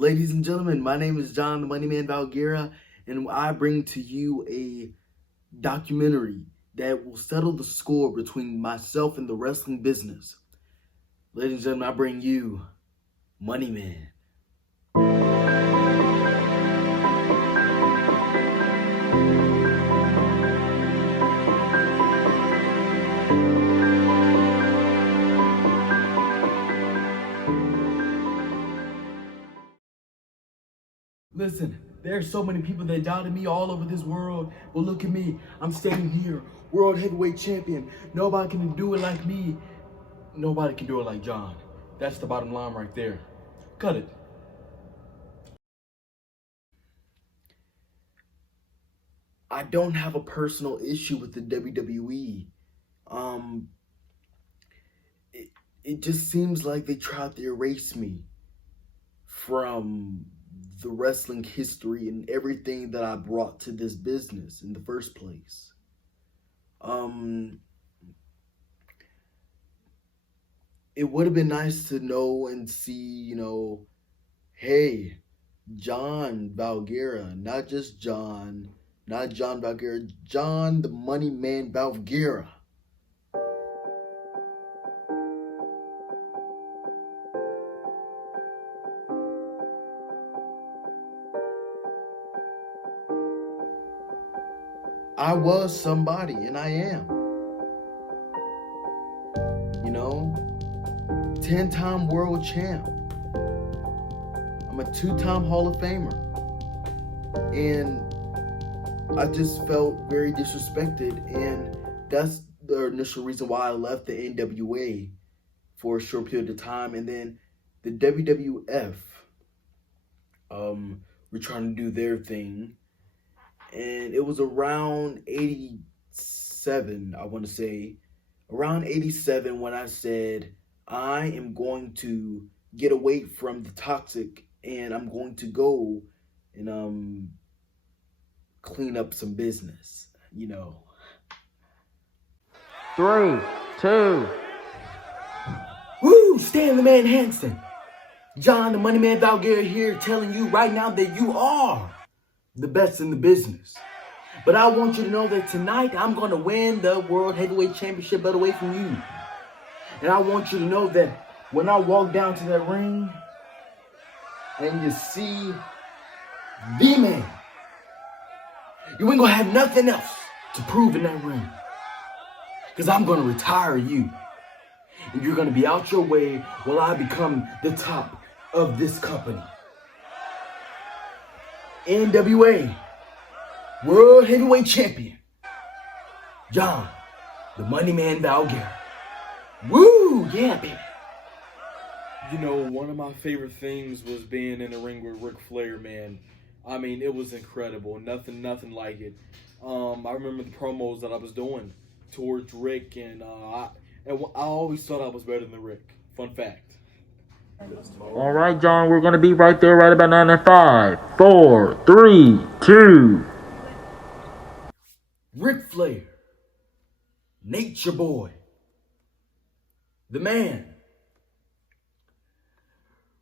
Ladies and gentlemen, my name is John the Moneyman Valgera, and I bring to you a documentary that will settle the score between myself and the wrestling business. Ladies and gentlemen, I bring you Moneyman. Listen, there are so many people that doubted me all over this world, but look at me. I'm standing here, world heavyweight champion. Nobody can do it like me. Nobody can do it like John. That's the bottom line right there. Cut it. I don't have a personal issue with the WWE. Um, it just seems like they tried to erase me from the wrestling history and everything that I brought to this business in the first place. It would have been nice to know and see, hey, John Valgera, not just John, not John Valgera, John the Money Man Valgera. I was somebody, and I am. 10-time world champ. I'm a 2-time Hall of Famer. And I just felt very disrespected, and that's the initial reason why I left the NWA for a short period of time. And then the WWF were trying to do their thing. And it was around 87, I want to say, around 87 when I said, I am going to get away from the toxic and I'm going to go and clean up some business, 3, 2. Woo! Stan the Man Hansen. John the Money Man Valgera here telling you right now that you are the best in the business. But I want you to know that tonight I'm going to win the World Heavyweight Championship but away from you. And I want you to know that when I walk down to that ring and you see the man, you ain't going to have nothing else to prove in that ring. Because I'm going to retire you. And you're going to be out your way while I become the top of this company. NWA World Heavyweight Champion, John the Money Man Valgera. Woo! Yeah, baby. One of my favorite things was being in the ring with Ric Flair, man. I mean, it was incredible. Nothing like it. I remember the promos that I was doing towards Rick, and I always thought I was better than Rick. Fun fact. All right, John, we're going to be right there right about 9 and 5, 4, 3, 2. Ric Flair, Nature Boy, the man.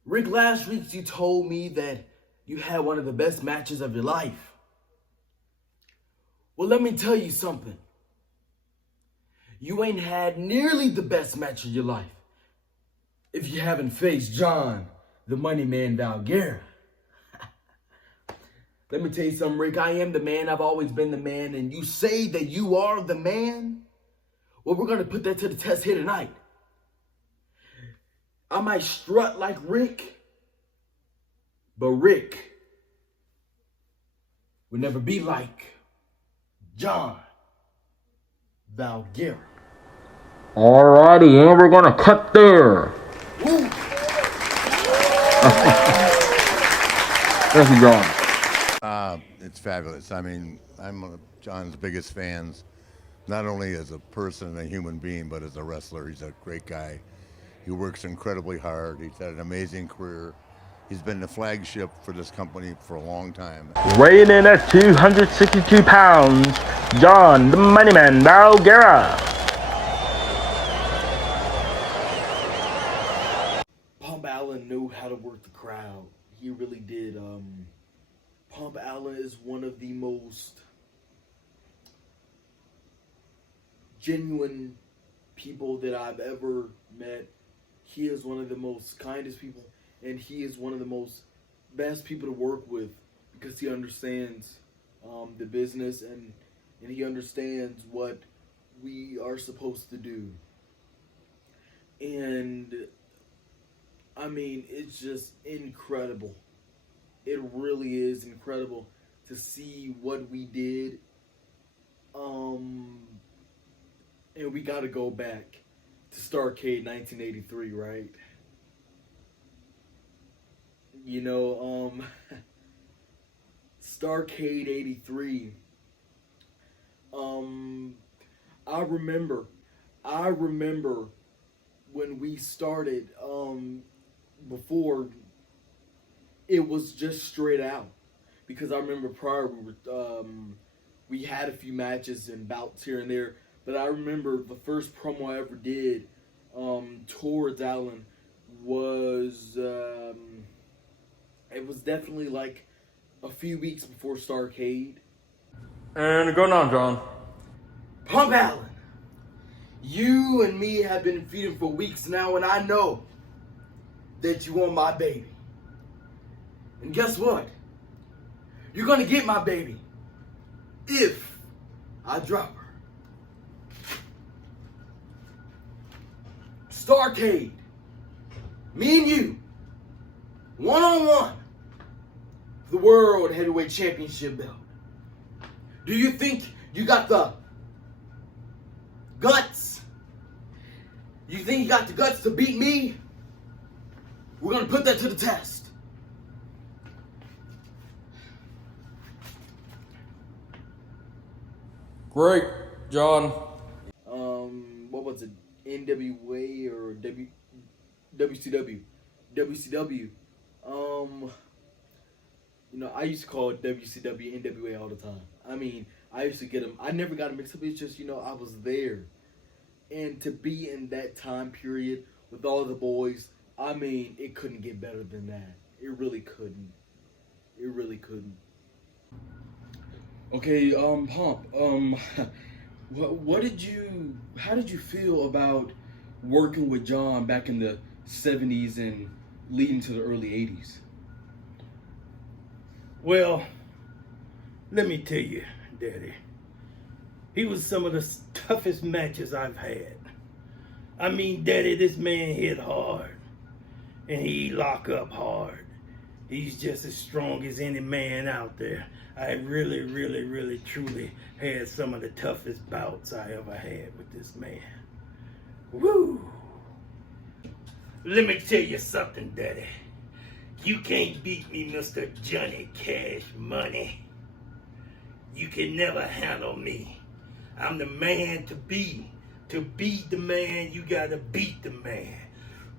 Rick, last week you told me that you had one of the best matches of your life. Well, let me tell you something. You ain't had nearly the best match of your life if you haven't faced John the Money Man Valgera. Let me tell you something, Rick. I am the man. I've always been the man. And you say that you are the man? Well, we're going to put that to the test here tonight. I might strut like Rick, but Rick would never be like John Valgera. Alrighty, and we're going to cut there. Woo. Thank you, John. It's fabulous. I mean, I'm one of John's biggest fans, not only as a person and a human being, but as a wrestler. He's a great guy. He works incredibly hard. He's had an amazing career. He's been the flagship for this company for a long time. Weighing in at 262 pounds, John the Moneyman Valgera. Pump Allen knew how to work the crowd. He really did. Pump Allen is one of the most genuine people that I've ever met. He is one of the most kindest people, and he is one of the most best people to work with because he understands the business and he understands what we are supposed to do. And I mean, it's just incredible. It really is incredible to see what we did. And we got to go back to Starrcade 1983, right? You know, Starrcade 83. I remember when we started, before it was just straight out. Because I remember prior we had a few matches and bouts here and there, but I remember the first promo I ever did towards Allen was it was definitely like a few weeks before Starrcade. And go on, John. Pump Allen, you and me have been feuding for weeks now, and I know that you want my baby. And guess what? You're gonna get my baby if I drop her. Starrcade, me and you, one-on-one, the World Heavyweight Championship belt. Do you think you got the guts? You think you got the guts to beat me? We're gonna put that to the test. Great, John. What was it? NWA or WCW? WCW. You know, I used to call it WCW, NWA all the time. I mean, I used to get them. I never got them mixed up. It's just, you know, I was there. And to be in that time period with all the boys, I mean, it couldn't get better than that. It really couldn't. It really couldn't. Okay, Pump, how did you feel about working with John back in the 70s and leading to the early 80s? Well, let me tell you, Daddy, he was some of the toughest matches I've had. I mean, Daddy, this man hit hard, and he lock up hard. He's just as strong as any man out there. I really, really, really, truly had some of the toughest bouts I ever had with this man. Woo! Let me tell you something, Daddy. You can't beat me, Mr. Johnny Cash Money. You can never handle me. I'm the man to be. To beat the man, you gotta beat the man.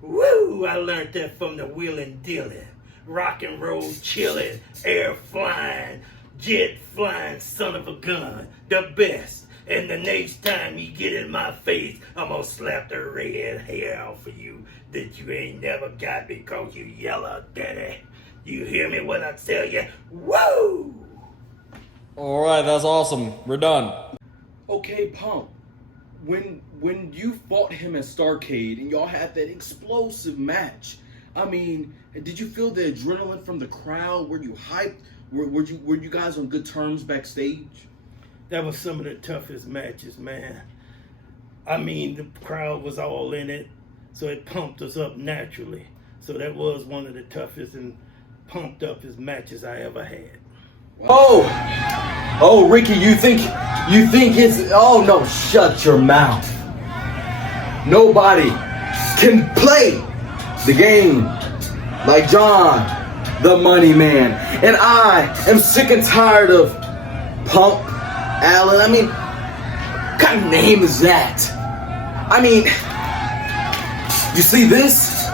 Woo! I learned that from the wheelin' dealin', rock and roll chillin', air flying, jet flying son of a gun, the best. And the next time you get in my face, I'm gonna slap the red hair off of you that you ain't never got because you yellow, Daddy. You hear me when I tell you, woo! All right, that's awesome. We're done. Okay, Pump. When you fought him at Starrcade and y'all had that explosive match, I mean, did you feel the adrenaline from the crowd? Were you hyped? Were you guys on good terms backstage? That was some of the toughest matches, man. I mean, the crowd was all in it, so it pumped us up naturally. So that was one of the toughest and pumped up as matches I ever had. Oh, Ricky, you think it's, oh no, shut your mouth. Nobody can play the game like John, the Money Man. And I am sick and tired of Pump Allen. I mean, what kind of name is that? I mean, you see this?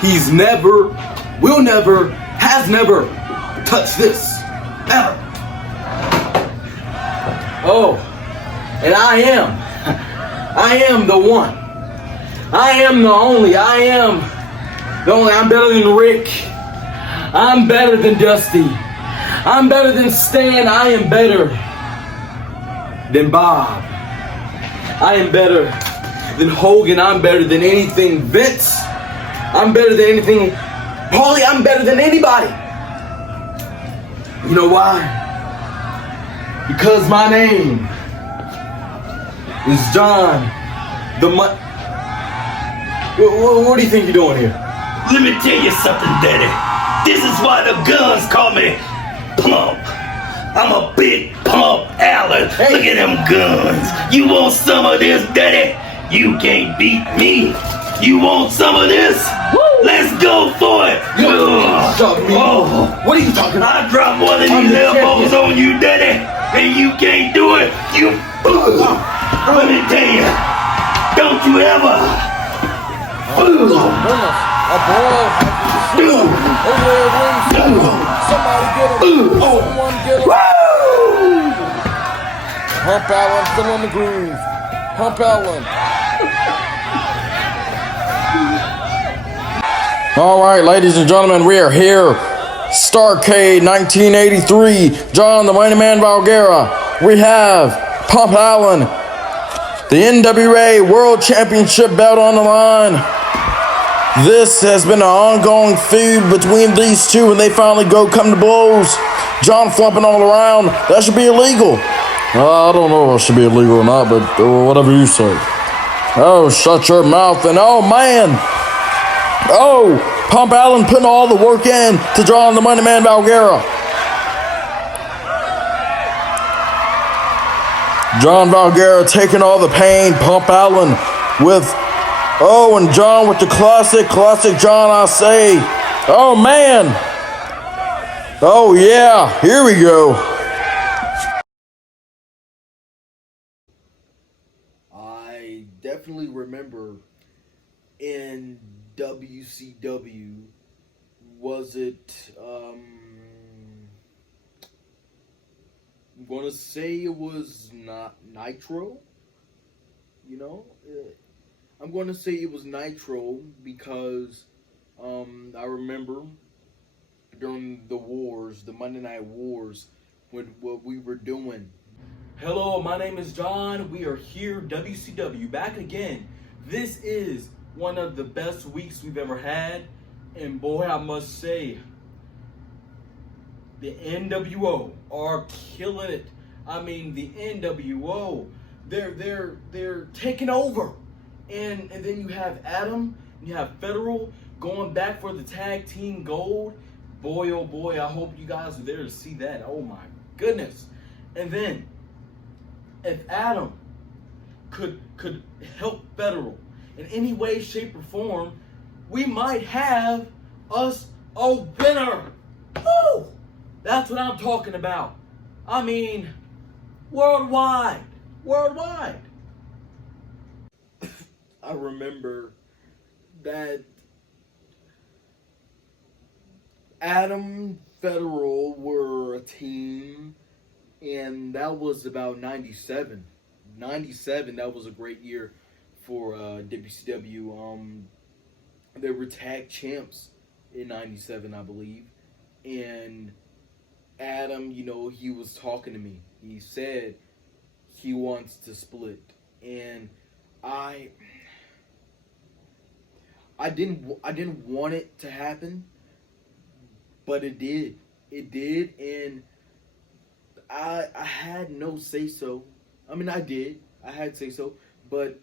He's never, will never, has never touched this, ever. Oh, and I am the one. I am the only. I'm better than Rick. I'm better than Dusty. I'm better than Stan. I am better than Bob. I am better than Hogan. I'm better than anything Vince. I'm better than anything Paulie. I'm better than anybody. You know why? Because my name is John the What do you think you're doing here? Let me tell you something, Daddy. This is why the guns call me Plump. I'm a big Pump Allen. Hey. Look at them guns. You want some of this, Daddy? You can't beat me. You want some of this? Woo. Let's go for it. What are you talking about? I drop one of these elbows on you, Daddy, and you can't do it. You fool. Let me tell you, don't you ever. A ball over there, somebody get him. Someone get him. Pump Allen still on the groove. Pump Allen. All right, ladies and gentlemen, we are here. Starcade 1983. John the Mighty Man Valgera. We have Pump Allen. The NWA World Championship belt on the line. This has been an ongoing feud between these two, and they finally come to blows. John flumping all around. That should be illegal. I don't know if it should be illegal or not, but whatever you say. Oh, shut your mouth. And oh, man. Oh, Pump Allen putting all the work in to John the Money Man Valgera. John Valgera taking all the pain. Pump Allen with... Oh, and John with the classic John, I say. Oh, man. Oh, yeah. Here we go. I definitely remember in WCW, was it, I'm going to say it was not Nitro, you know? I'm going to say it was Nitro because I remember during the wars, the Monday Night Wars, what we were doing. Hello, my name is John. We are here, WCW, back again. This is one of the best weeks we've ever had. And boy, I must say, the NWO are killing it. I mean, the NWO, they're taking over. And then you have Adam, you have Federal going back for the tag team gold. Boy, oh boy, I hope you guys are there to see that. Oh my goodness. And then, if Adam could help Federal in any way, shape, or form, we might have us a winner. Woo! That's what I'm talking about. I mean, worldwide. Worldwide. I remember that Adam Federal were a team, and that was about 97. 97, that was a great year for WCW. They were tag champs in 97, I believe. And Adam, you know, he was talking to me. He said he wants to split. And I didn't want it to happen, but it did. It did, and I had no say so. I mean, I did. I had say so, but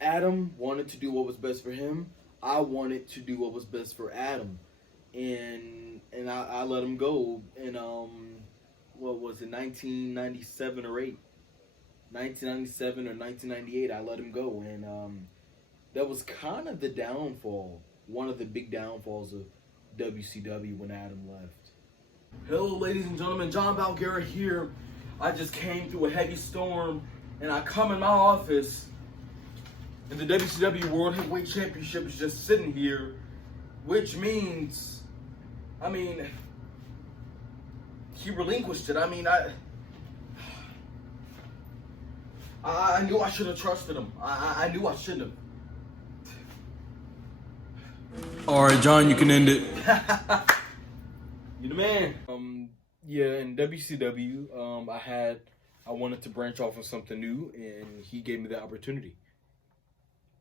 Adam wanted to do what was best for him. I wanted to do what was best for Adam, and I let him go in what was it, 1997 or 8? 1997 or 1998. I let him go, and that was kind of the downfall, one of the big downfalls of WCW when Adam left. Hello, ladies and gentlemen, John Valgera here. I just came through a heavy storm, and I come in my office, and the WCW World Heavyweight Championship is just sitting here, which means, I mean, he relinquished it. I mean, I knew I should have trusted him. I knew I shouldn't have. All right, John, you can end it. You the man. Yeah, in WCW, I wanted to branch off on something new, and he gave me the opportunity.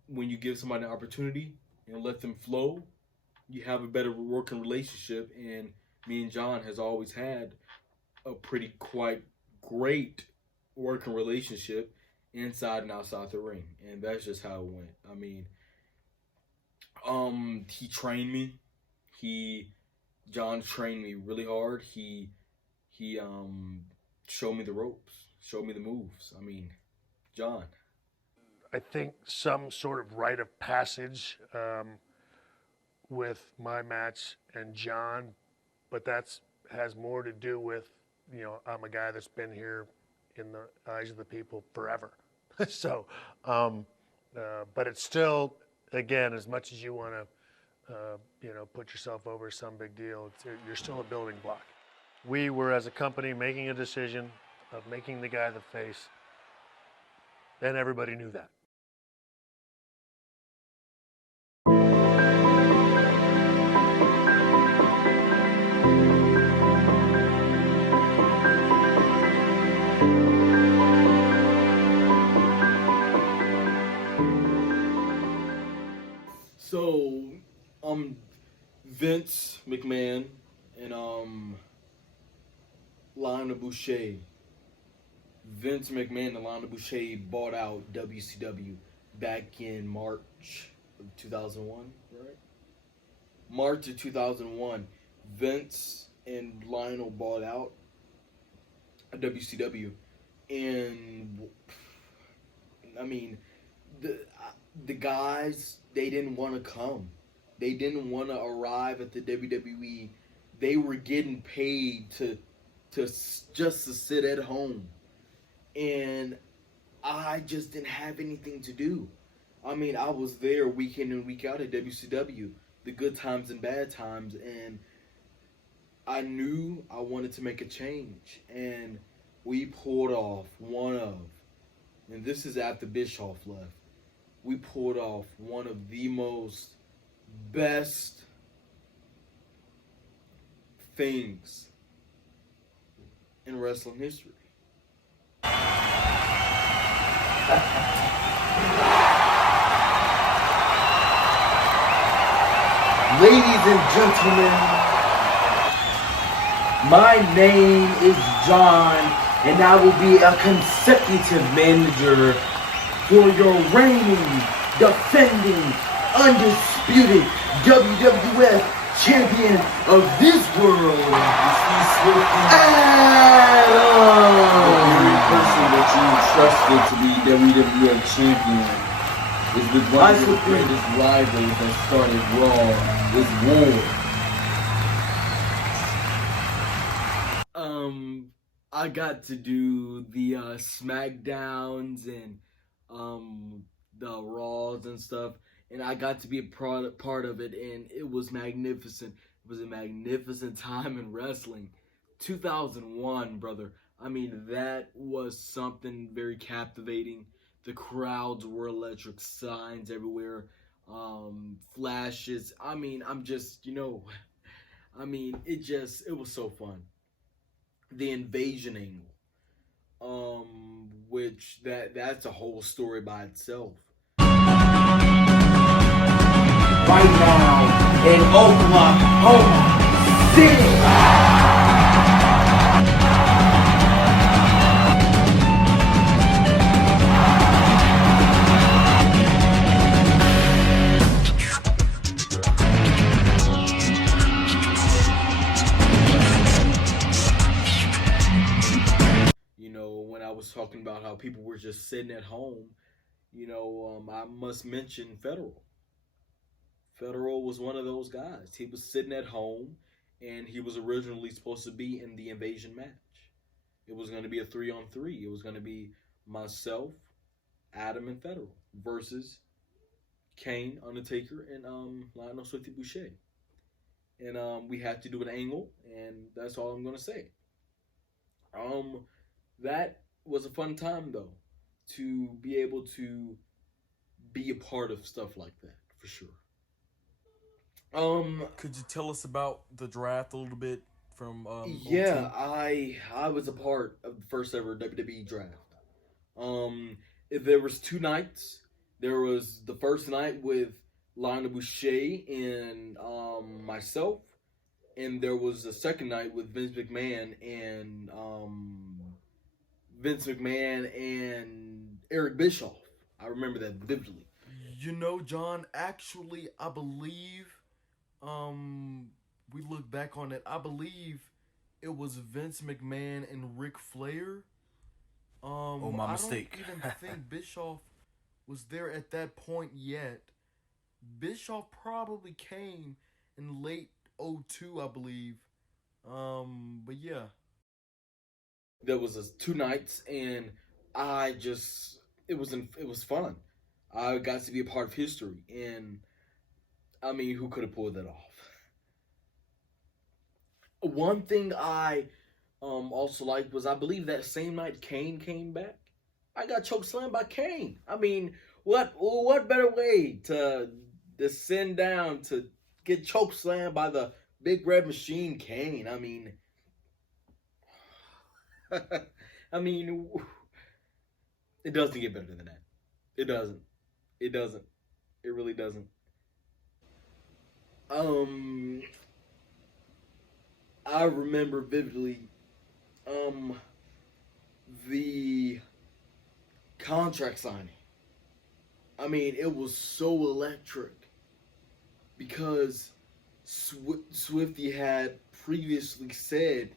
When you give somebody an opportunity and let them flow, you have a better working relationship. And me and John has always had a pretty quite great working relationship inside and outside the ring, and that's just how it went. I mean, he trained me. He John trained me really hard. He showed me the ropes, showed me the moves. I mean, John. I think some sort of rite of passage with my match and John, but that's has more to do with, I'm a guy that's been here in the eyes of the people forever. So, but it's still, again, as much as you want to, put yourself over some big deal, you're still a building block. We were, as a company, making a decision of making the guy the face, and everybody knew that. So, Vince McMahon and Lionel Boucher. Vince McMahon and Lionel Boucher bought out WCW back in March of 2001, right? March of 2001. Vince and Lionel bought out WCW, and I mean, the guys, they didn't want to come. They didn't want to arrive at the WWE. They were getting paid to just to sit at home, and I just didn't have anything to do. I mean, I was there week in and week out at WCW, the good times and bad times, and I knew I wanted to make a change, and we pulled off and this is after Bischoff left. We pulled off one of the most best things in wrestling history. Ladies and gentlemen, my name is John, and I will be a consecutive manager for your reigning, defending, undisputed WWF champion of this world, Every person that you trusted to be WWF champion is with one of the greatest rivals that started Raw, this war. I got to do the SmackDowns and the Raws and stuff, and I got to be a part of it, and it was magnificent. It was a magnificent time in wrestling. 2001, brother. I mean, that was something very captivating. The crowds were electric, signs everywhere, flashes. I mean, I'm just, I mean, it was so fun. The invasion angle, which that's a whole story by itself. right now in Oklahoma City. When I was talking about how people were just sitting at home, I must mention Federal. Federal was one of those guys. He was sitting at home, and he was originally supposed to be in the invasion match. It was going to be a 3-on-3. It was going to be myself, Adam, and Federal versus Kane, Undertaker, and Lionel Swiftly Boucher. And we had to do an angle, and that's all I'm going to say. That was a fun time, though, to be able to be a part of stuff like that, for sure. Could you tell us about the draft a little bit from Yeah, 02? I was a part of the first ever WWE draft. Um, there was two nights. There was the first night with Lionel Boucher and myself, and there was the second night with Vince McMahon and Eric Bischoff. I remember that vividly. You know, John, actually, I believe, we look back on it, I believe it was Vince McMahon and Ric Flair. Oh, my mistake. I don't even think Bischoff was there at that point yet. Bischoff probably came in late '02, I believe. But yeah. There was two nights, and it was fun. I got to be a part of history, and I mean, who could have pulled that off? One thing I also liked was I believe that same night Kane came back. I got chokeslammed by Kane. I mean, what better way to descend down to get chokeslammed by the big red machine Kane? I mean, I mean, it doesn't get better than that. It doesn't. It doesn't. It really doesn't. I remember vividly, the contract signing. I mean, it was so electric because Swifty had previously said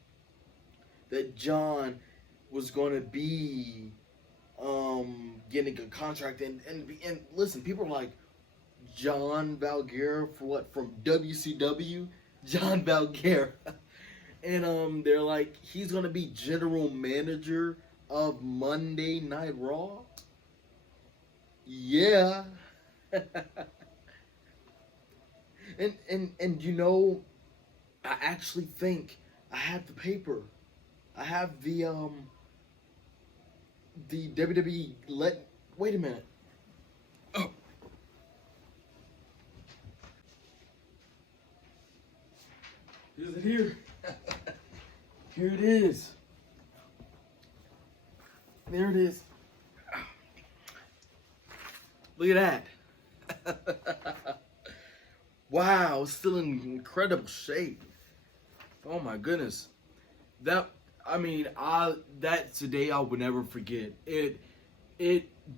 that John was going to be getting a contract, and listen, people are like, John Valgera for what, from WCW? John Valgera. And they're like, he's gonna be general manager of Monday Night Raw. Yeah. and you know, I actually think I have the paper. I have the WWE wait a minute. Oh. Is it here? Here it is. There it is. Look at that. Wow, it's still in incredible shape. Oh my goodness. That's a day I would never forget. It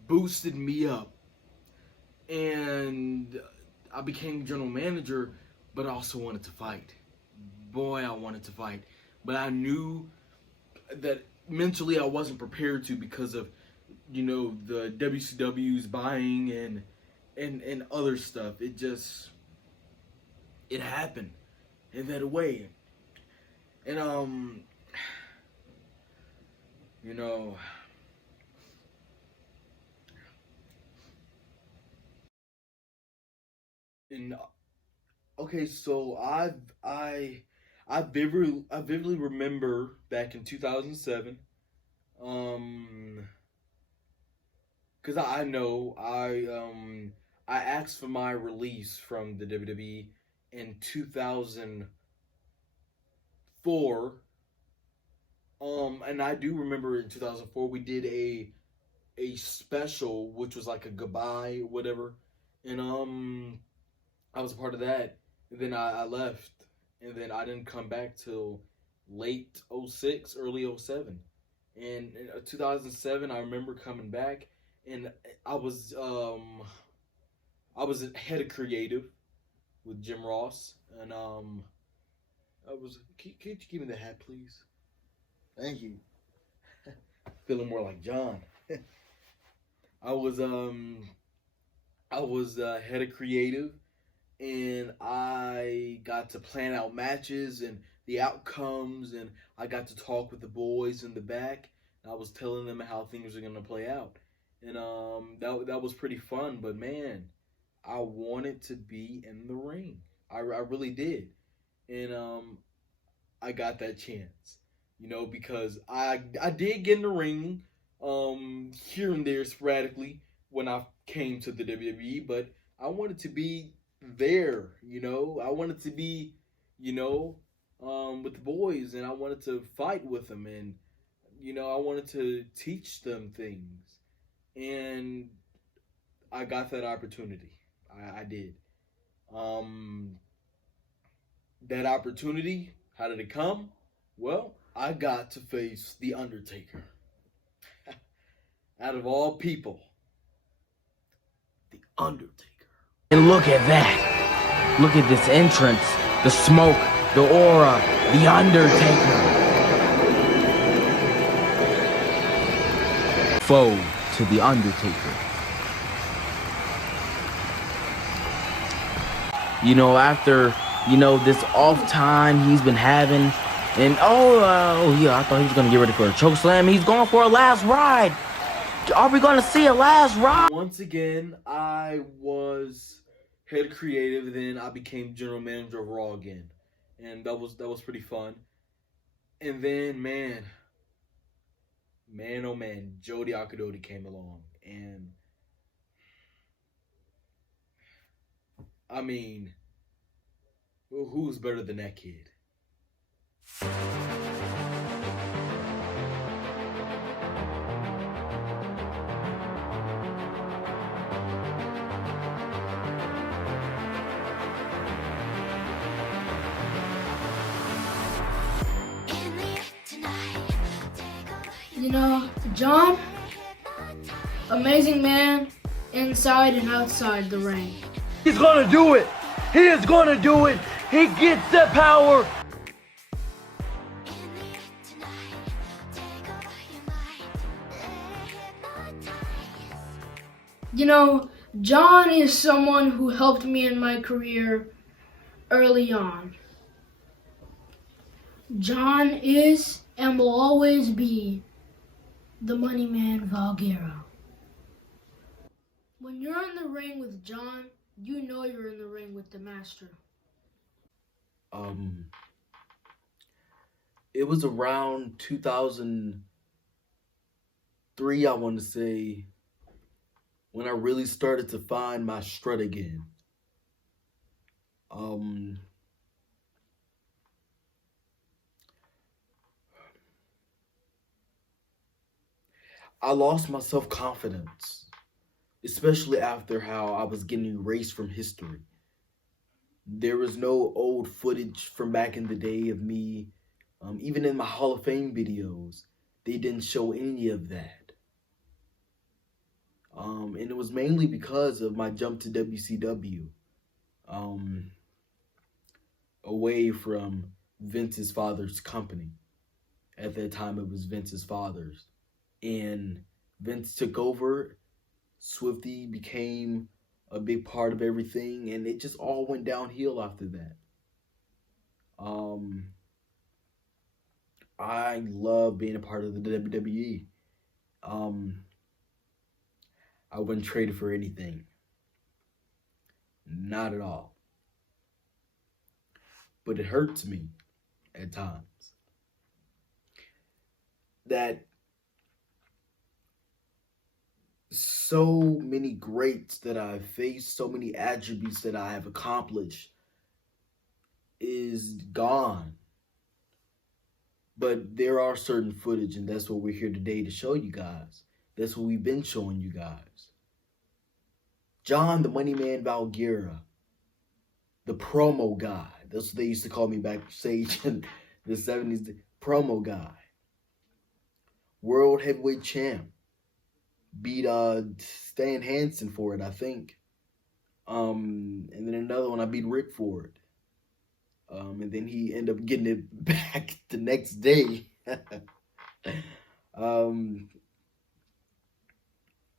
boosted me up. And I became general manager, but I also wanted to fight. Boy, I wanted to fight. But I knew that mentally I wasn't prepared to because of, you know, the WCW's buying and other stuff. It happened in that way. And you know, and okay, so I vividly remember back in 2007, because I know I asked for my release from the WWE in 2004. And I do remember in 2004 we did a special which was like a goodbye or whatever, and I was a part of that. And then I left, and then I didn't come back till late '06, early '07. And in 2007, I remember coming back, and I was head of creative with Jim Ross, and I was. Can you give me the hat, please? Thank you. Feeling more like John. I was head of creative, and I got to plan out matches and the outcomes, and I got to talk with the boys in the back. I was telling them how things were gonna play out, and that was pretty fun. But man, I wanted to be in the ring. I really did, and I got that chance, you know, because I did get in the ring here and there sporadically when I came to the WWE, but I wanted to be there. I wanted to be, with the boys, and I wanted to fight with them, and I wanted to teach them things, and I got that opportunity. I did. Um, that opportunity, how did it come? Well, I got to face the Undertaker. Out of all people, the Undertaker. And look at that. Look at this entrance. The smoke, the aura, the Undertaker. Foe to the Undertaker. After, this off time he's been having, and I thought he was going to get ready for a choke slam. He's going for a last ride. Are we going to see a last ride? Once again, I was head creative, then I became general manager of Raw again. And that was pretty fun. And then, man, oh man, Jody Akadoti came along. And I mean, who's better than that kid? John, amazing man, inside and outside the ring. He's gonna do it! He is gonna do it! He gets the power! John is someone who helped me in my career early on. John is and will always be the money man Valgera. When you're in the ring with John, you know you're in the ring with the master. It was around 2003, I want to say, when I really started to find my strut again. I lost my self-confidence, especially after how I was getting erased from history. There was no old footage from back in the day of me. Even in my Hall of Fame videos, they didn't show any of that. And it was mainly because of my jump to WCW. Away from Vince's father's company. At that time, it was Vince's father's. And Vince took over. Swifty became a big part of everything, and it just all went downhill after that. I love being a part of the WWE. I wouldn't trade it for anything. Not at all. But it hurts me at times that so many greats that I've faced, so many attributes that I have accomplished is gone. But there are certain footage, and that's what we're here today to show you guys. That's what we've been showing you guys. John the Money Man Valgera, the promo guy. That's what they used to call me backstage in the 70s. The promo guy. World Heavyweight Champ. Beat Stan Hansen for it, I think. And then another one, I beat Rick for it. And then he ended up getting it back the next day.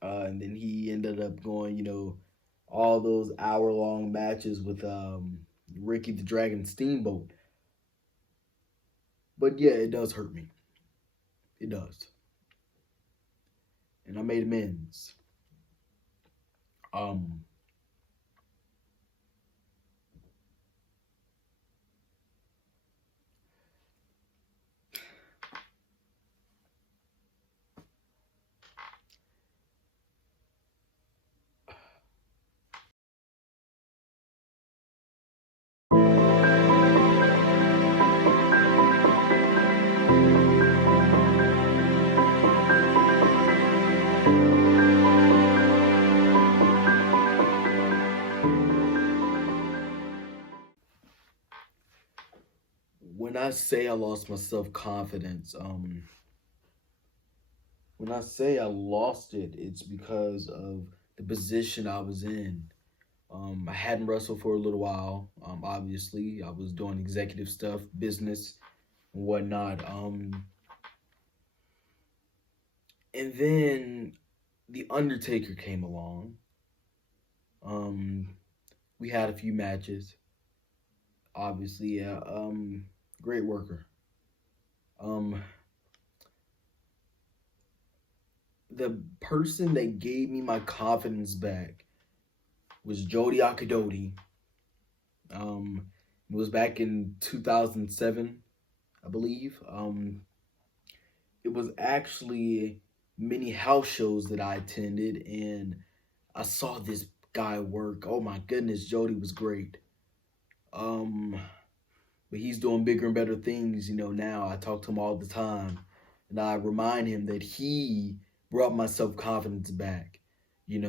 And then he ended up going, all those hour-long matches with Ricky the Dragon Steamboat. But yeah, it does hurt me. It does. And I made amends. when I say I lost my self-confidence, when I say I lost it, it's because of the position I was in. I hadn't wrestled for a little while. Obviously, I was doing executive stuff, business, and whatnot. And then the Undertaker came along. We had a few matches. Obviously, yeah. Great worker. Um, the person that gave me my confidence back was Jody Akadoti. It was back in 2007, I believe. It was actually many house shows that I attended, and I saw this guy work. Oh my goodness, Jody was great. But he's doing bigger and better things, now. I talk to him all the time, and I remind him that he brought my self-confidence back. You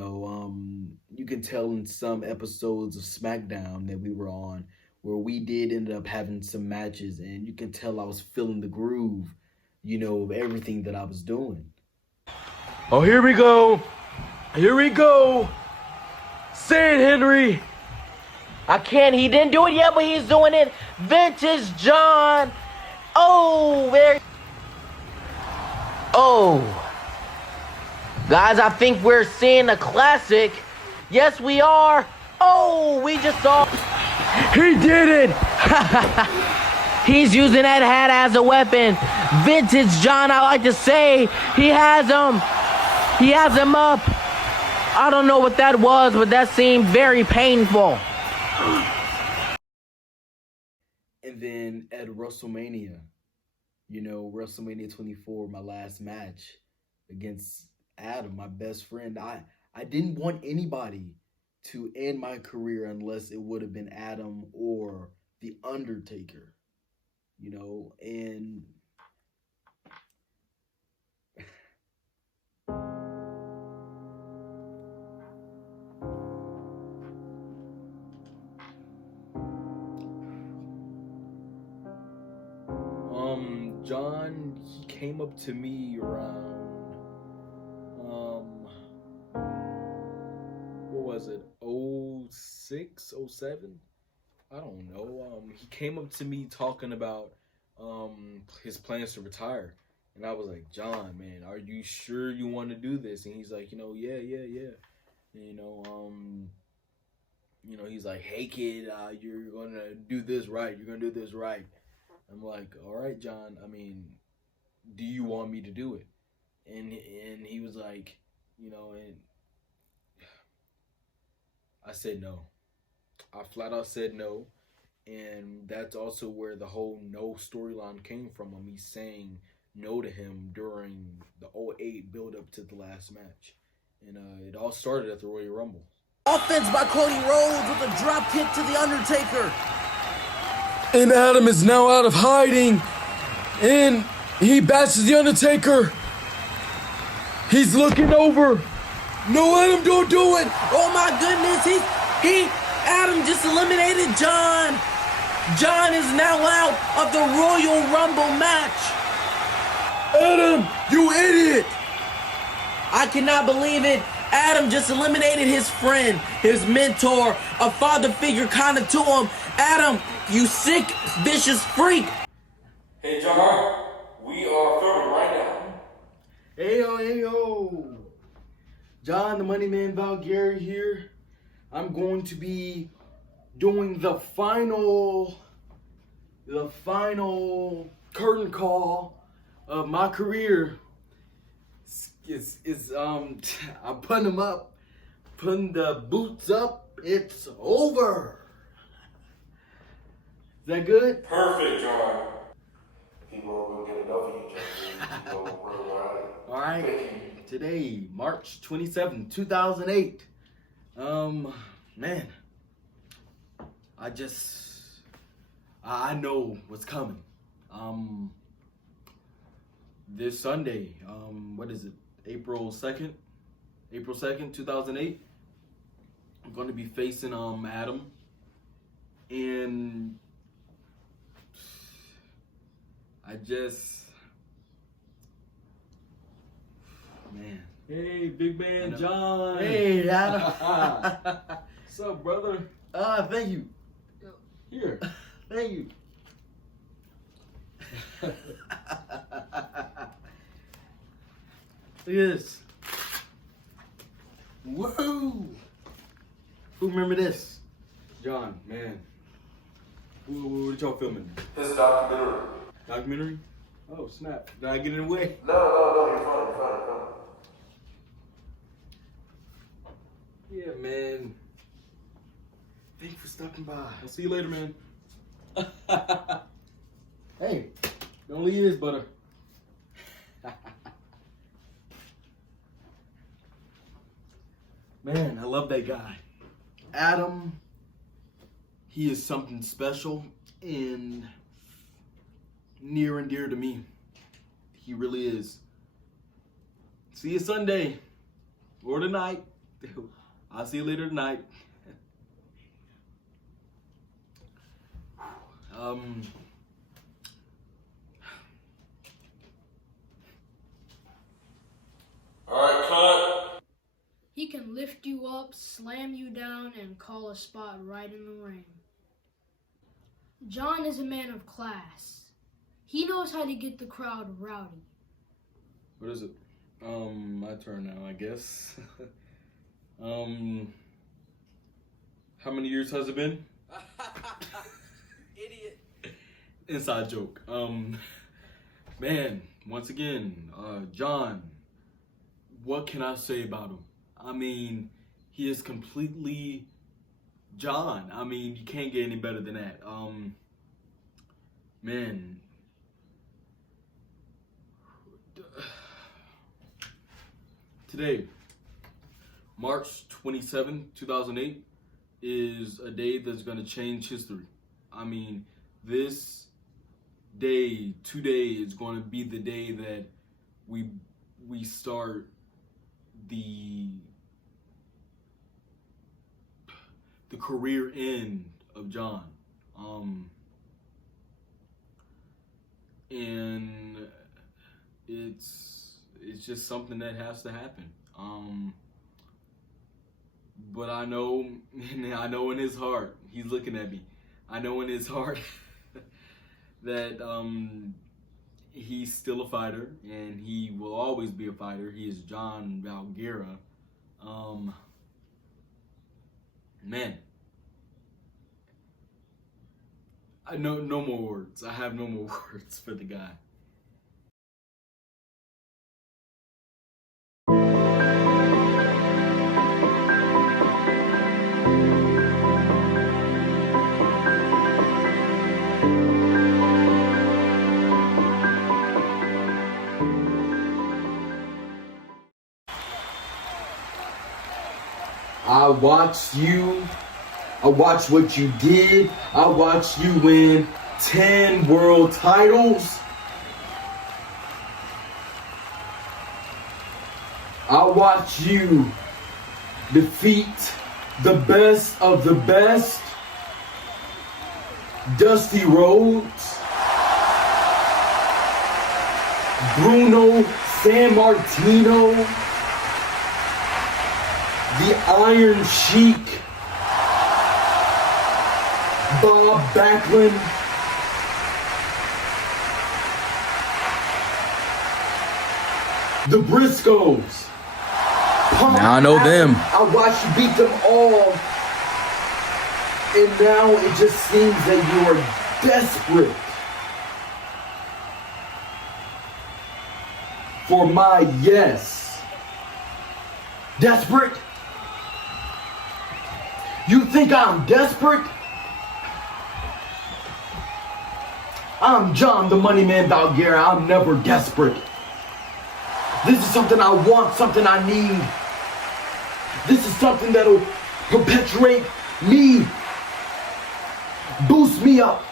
can tell in some episodes of SmackDown that we were on where we did end up having some matches, and you can tell I was feeling the groove, of everything that I was doing. Oh, here we go. Here we go. Say it, Henry. I can't. He didn't do it yet, but he's doing it. Vintage John. Oh, very. Oh. Guys, I think we're seeing a classic. Yes, we are. Oh, we just saw. He did it. He's using that hat as a weapon. Vintage John, I like to say. He has him. He has him up. I don't know what that was, but that seemed very painful. And then at WrestleMania, WrestleMania 24, my last match against Adam, my best friend, I didn't want anybody to end my career unless it would have been Adam or The Undertaker, and John, he came up to me around, what was it, 06, 07? I don't know. He came up to me talking about his plans to retire. And I was like, John, man, are you sure you want to do this? And he's like, yeah. And, he's like, hey kid, you're gonna do this right. You're gonna do this right. I'm like, all right, John. I mean, do you want me to do it? And he was like, and I said no. I flat out said no. And that's also where the whole no storyline came from, me saying no to him during the 08 build up to the last match. And it all started at the Royal Rumble. Offense by Cody Rhodes with a drop kick to The Undertaker. And Adam is now out of hiding. And he bashes The Undertaker. He's looking over. No, Adam, don't do it. Oh my goodness, Adam just eliminated John. John is now out of the Royal Rumble match. Adam, you idiot. I cannot believe it. Adam just eliminated his friend, his mentor, a father figure kind of to him. Adam, you sick, vicious freak. Hey, John, we are filming right now. Hey yo. John, the Money Man Valgera here. I'm going to be doing the final curtain call of my career. I'm putting them up, putting the boots up. It's over. Is that good? Perfect, John. People will get enough of you, John. All right. Today, March 27, 2008. Man, I know what's coming. This Sunday, what is it? April 2nd, 2008. I'm going to be facing Adam, and Man. Hey, big man, John. Hey, Adam. What's up, brother? Thank you. Here. Thank you. Look at this. Whoa! Who remember this? John, man. What y'all filming? His documentary. Documentary? Oh, snap. Did I get in the way? No, you're fine, you're fine. Yeah, man. Thank you for stopping by. I'll see you later, man. Hey, Don't leave this, butter. man, I love that guy. Adam, he is something special and near and dear to me. He really is. See you Sunday or tonight. I'll see you later tonight. Alright, cut. He can lift you up, slam you down, and call a spot right in the ring. John is a man of class. He knows how to get the crowd rowdy. What is it? My turn now, I guess. How many years has it been? Idiot. Inside joke. Man, once again, John, what can I say about him? I mean, he is completely John. I mean, you can't get any better than that. Man. Today, March 27, 2008, is a day that's going to change history. I mean, this day, today, is going to be the day that we start the career end of John. And it's just something that has to happen. But I know in his heart, he's looking at me. I know in his heart that he's still a fighter, and he will always be a fighter. He is John Valgera. Man, I know no more words. I have no more words for the guy. I watched you. I watched what you did. I watched you win 10 world titles. I watched you defeat the best of the best. Dusty Rhodes, Bruno Sammartino, the Iron Sheik, Bob Backlund, the Briscoes. Now I know them. I watched you beat them all. And now it just seems that you are desperate for my yes. Desperate? You think I'm desperate? I'm John the Money Man Valgera. I'm never desperate. This is something I want, something I need. This is something that'll perpetuate me, boost me up.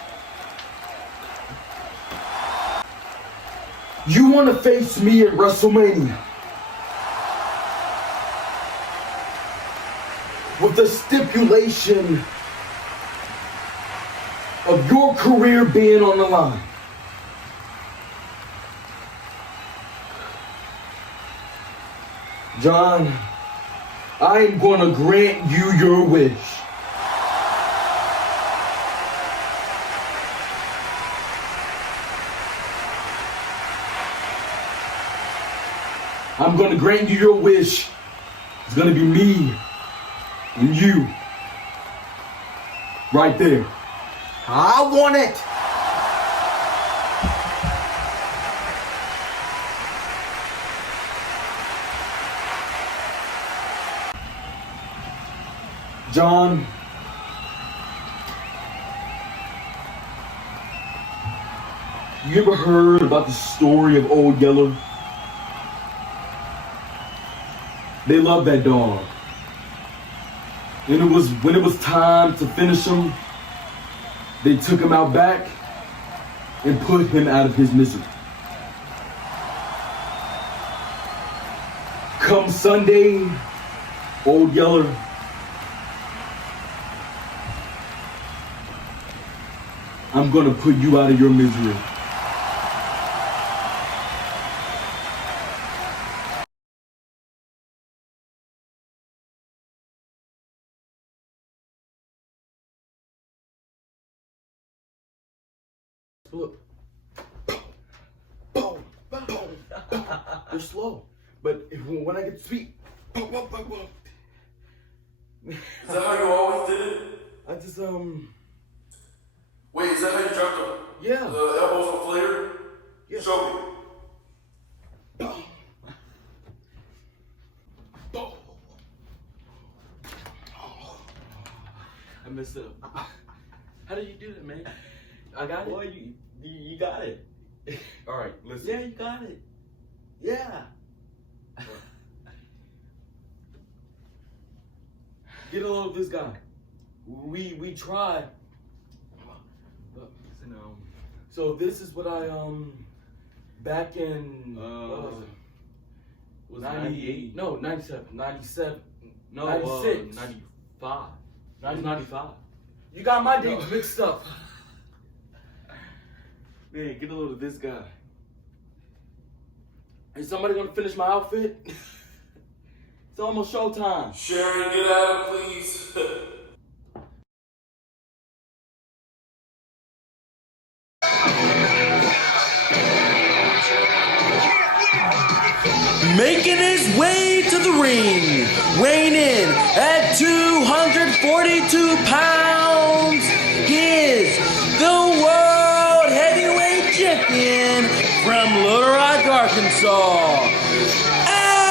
You want to face me at WrestleMania with the stipulation of your career being on the line. John, I am gonna grant you your wish. I'm gonna grant you your wish. It's gonna be me and you. Right there. I want it. John, you ever heard about the story of Old Yeller? They love that dog. And when it was time to finish him, they took him out back and put him out of his misery. Come Sunday, Old Yeller, I'm gonna put you out of your misery. Look. Boom, boom, boom. They're slow. But when I get to speed, boom, boom, boom, boom. Is that how you always did it? I just, Wait, is that how you dropped yeah. the elbows on Flair? Yeah. Show me. Boom. Boom. I messed up. How did you do that, man? I got it. Boy, you got it. All right, listen. Yeah, you got it. Yeah. Get a load of this guy. We tried. Listen, so this is what I back in Was 98? No, 97. 97. No, 96. 95. 95. You got my dates mixed up. Man, get a load of this guy. Is somebody gonna finish my outfit? It's almost showtime. Sharon, get out, please. Making his way to the ring, weighing in at 242 pounds, he is the World Heavyweight Champion from Little Rock, Arkansas, Adam!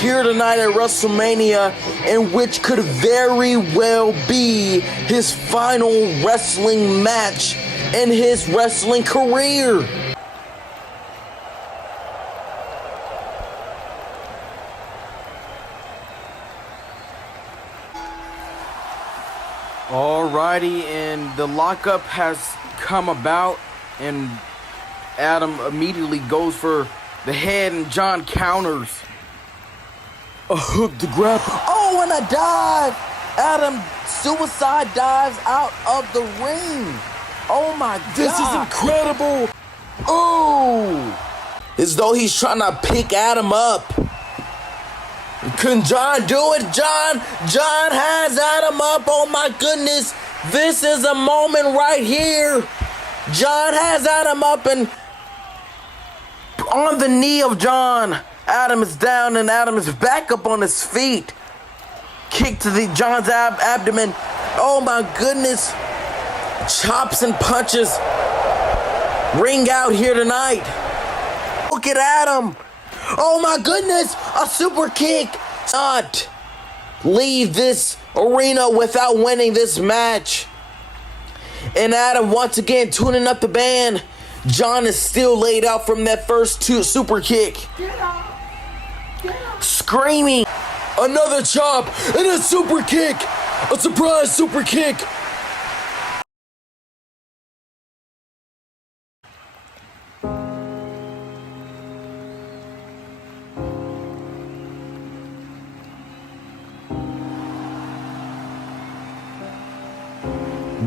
Here tonight at WrestleMania, in which could very well be his final wrestling match in his wrestling career. Alrighty, and the lockup has come about, and Adam immediately goes for the head, and John counters. A hook to grab. Oh, and a dive! Adam suicide dives out of the ring. Oh my God. This is incredible. Oh! As though he's trying to pick Adam up. Can John do it? John has Adam up. Oh my goodness. This is a moment right here. John has Adam up, and on the knee of John, Adam is down, and Adam is back up on his feet. Kick to John's abdomen. Oh my goodness. Chops and punches ring out here tonight. Look at Adam. Oh my goodness. A super kick. Not leave this arena without winning this match. And Adam once again tuning up the band. John is still laid out from that first super kick. Screaming. Another chop and a super kick. A surprise super kick.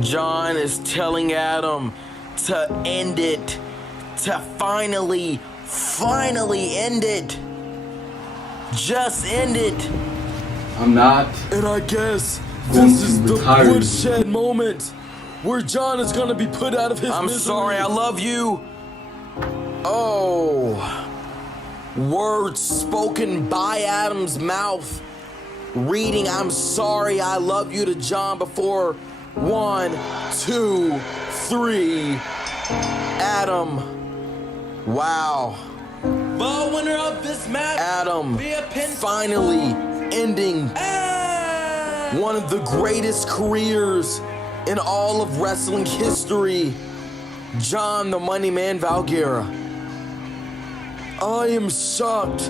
John is telling Adam to end it, to finally end it. Just end it. I'm not. And I guess Going this to is the retire. woodshed moment where John is gonna be put out of his misery. I'm sorry, I love you. Oh. Words spoken by Adam's mouth. Reading I'm sorry, I love you to John before 1, 2, 3. Adam. Wow. The winner of this match, Adam, finally ending one of the greatest careers in all of wrestling history. John the Money Man Valgera. I am shocked.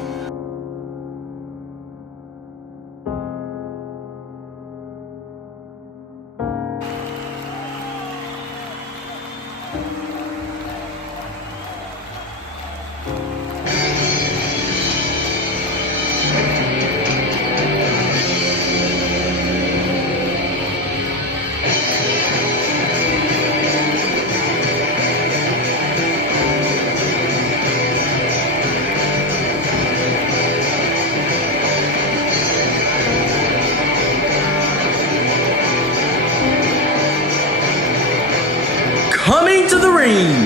Coming to the ring,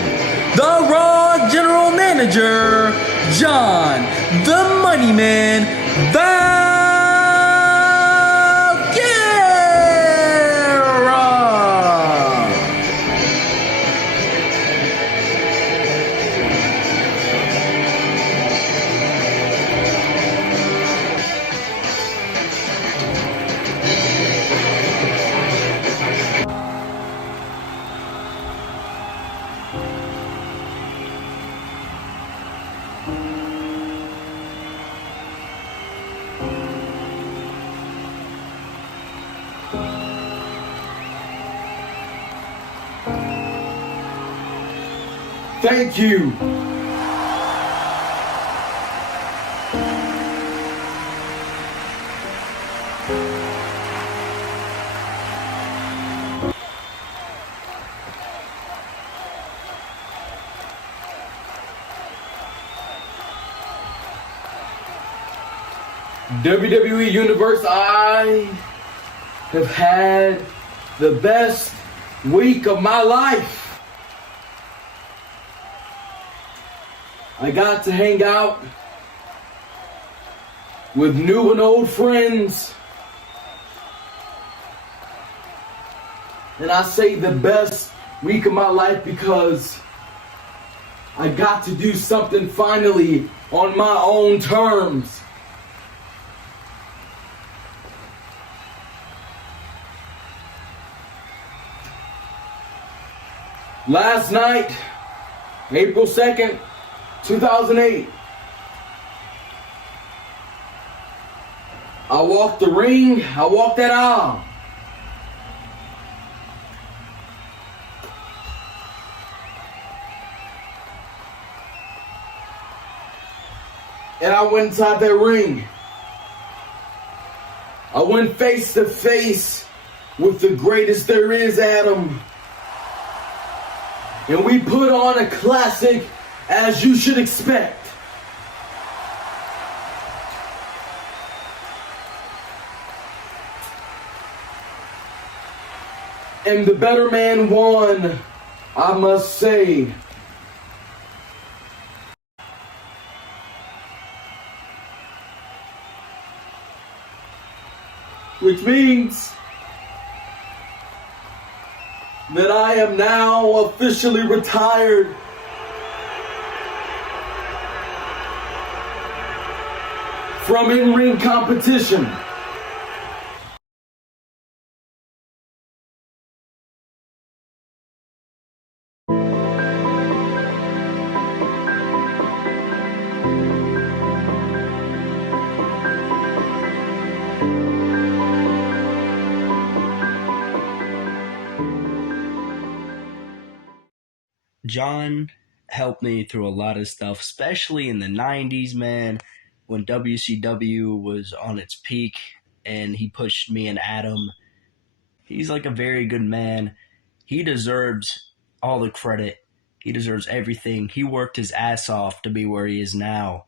the Raw General Manager, John the Money Man Valgera. Thank you. WWE Universe, I have had the best week of my life. I got to hang out with new and old friends. And I say the best week of my life because I got to do something finally on my own terms. Last night, April 2nd, 2008, I walked the ring, I walked that aisle. And I went inside that ring. I went face to face with the greatest there is, Adam. And we put on a classic, as you should expect. And the better man won, I must say. Which means that I am now officially retired. From in-ring competition. John helped me through a lot of stuff, especially in the 90s, man, when WCW was on its peak, and he pushed me and Adam. He's like a very good man. He deserves all the credit. He deserves everything. He worked his ass off to be where he is now.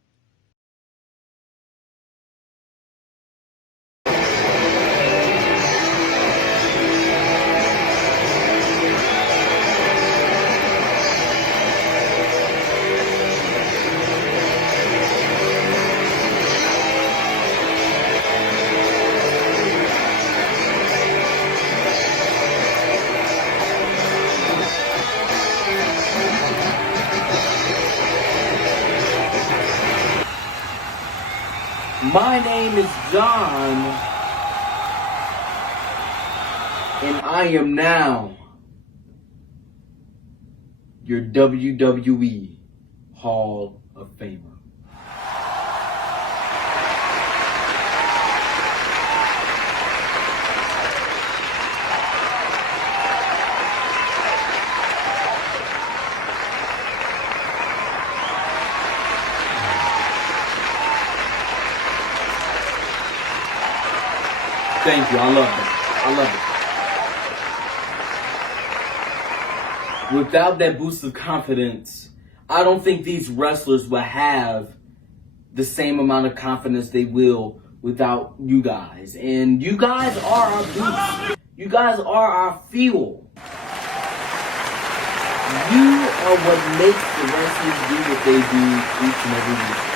My name is John, and I am now your WWE Hall of Famer. Thank you. I love that. I love it. Without that boost of confidence, I don't think these wrestlers will have the same amount of confidence they will without you guys. And you guys are our boost. You guys are our fuel. You are what makes the wrestlers do what they do each and every week.